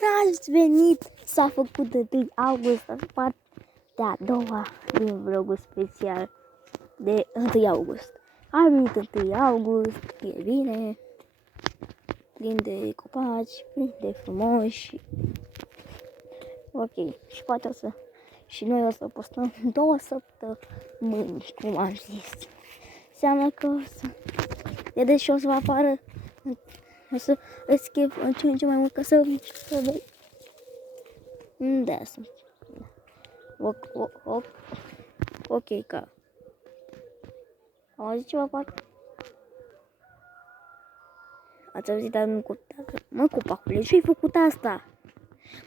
Ați venit! S-a făcut de 1 august, partea a doua din vlogul special de 1 august. A venit 1 august, e bine, plin de copaci, plin de frumoși. Ok, și poate o să... Și noi o să postăm 2 săptămâni, cum am zis. Înseamnă că o să... Vedeți și o să vă apară... O să îți chef în ce în ce mai mult ca să vezi. Da, sunt. Ok, ca. Am auzit ceva apar? Ați auzit, dar nu cu... Mă, copacule, ce-ai făcut asta?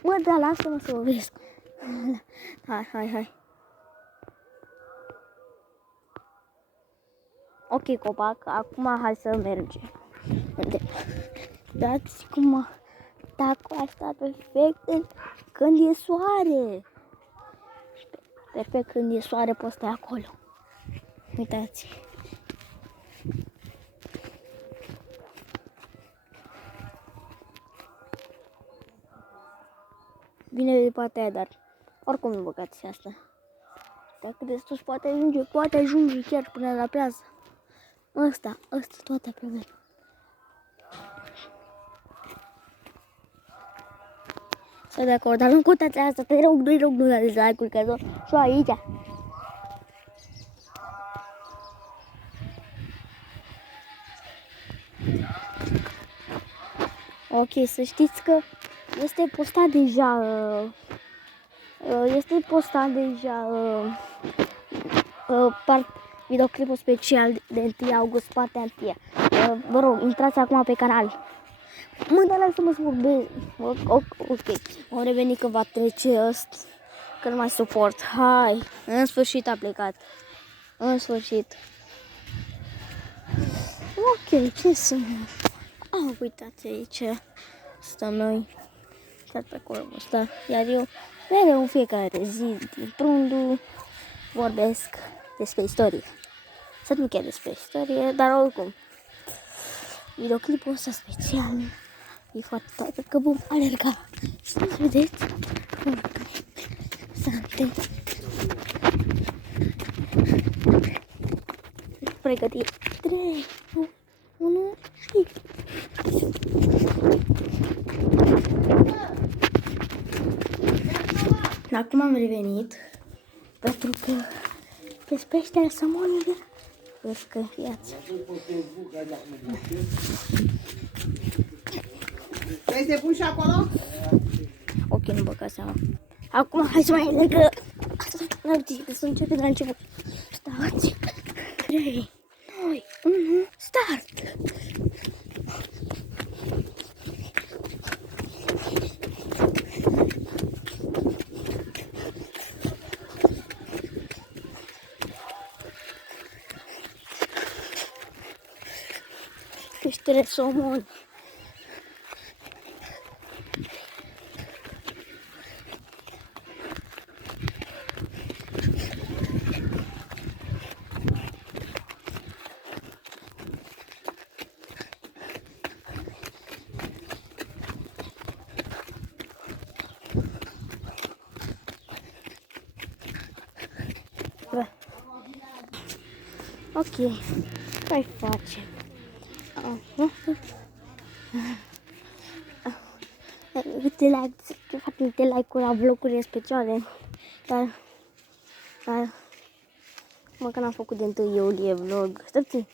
Mă, da, lasă-mă să vorbesc. Hai. Ok, copac, acum hai să mergem. Dați cum tacul asta perfect când e soare. Perfect când e soare poți sta acolo. Uitați. Vine de partea aia, dar oricum nu băgați asta. Dacă de sus poate ajunge chiar până la plază. Ăsta toată problema. Să de acord, dar nu contați asta, te rog, nu dați like-ul, că și aici. Ok, să știți că este postat deja videoclipul special de 1 august, partea 1. Vă rog, intrați acum pe canal. Mă, dar lasă-mă să vorbesc. Ok, am revenit că va trece ăsta, că nu mai suport. Hai, în sfârșit a plecat. În sfârșit. Ok, ce sunt? Uitați aici. Stăm noi. Stați pe acolo ăsta. Iar eu mereu în fiecare zi din prundu vorbesc despre istorie. Să nu chiar despre istorie, dar oricum. Videoclipul ăsta special e foarte tare, că vom alerga. Să vedeți sante. Pregătire. 3, 1 și... Acum am revenit pentru că despre ăștia să mă vezi că viața. Vrei să pun și acolo? Ok, nu băga seama. Acum hai să mai alergă. Să începe la început. Stați. 3, 2, 1, start! Peștele somon. Ok, mai facem. Uite like-uri la vlogurile speciale. Dar mă că n-am făcut de 1 iulie vlog. Stai,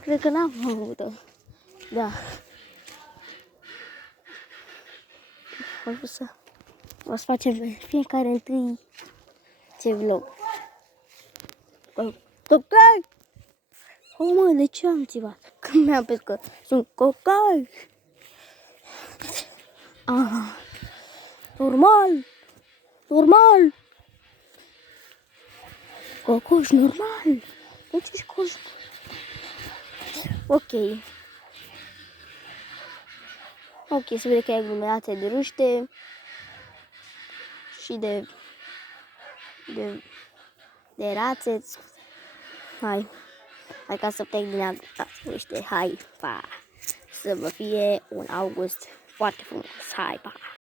cred că n-am făcut-o. Da. O să facem fiecare 1 ce vlog. Cocai! Oh, mă, de ce am țipat? Când mi-am pus că sunt cocai! Normal! Cocoș normal! De ce ești cocoș? Ok, se vede că e aglomerație de ruște și de rațe. Hai ca să plec din ruște. Hai, pa! Să vă fie un august foarte frumos. Hai, pa!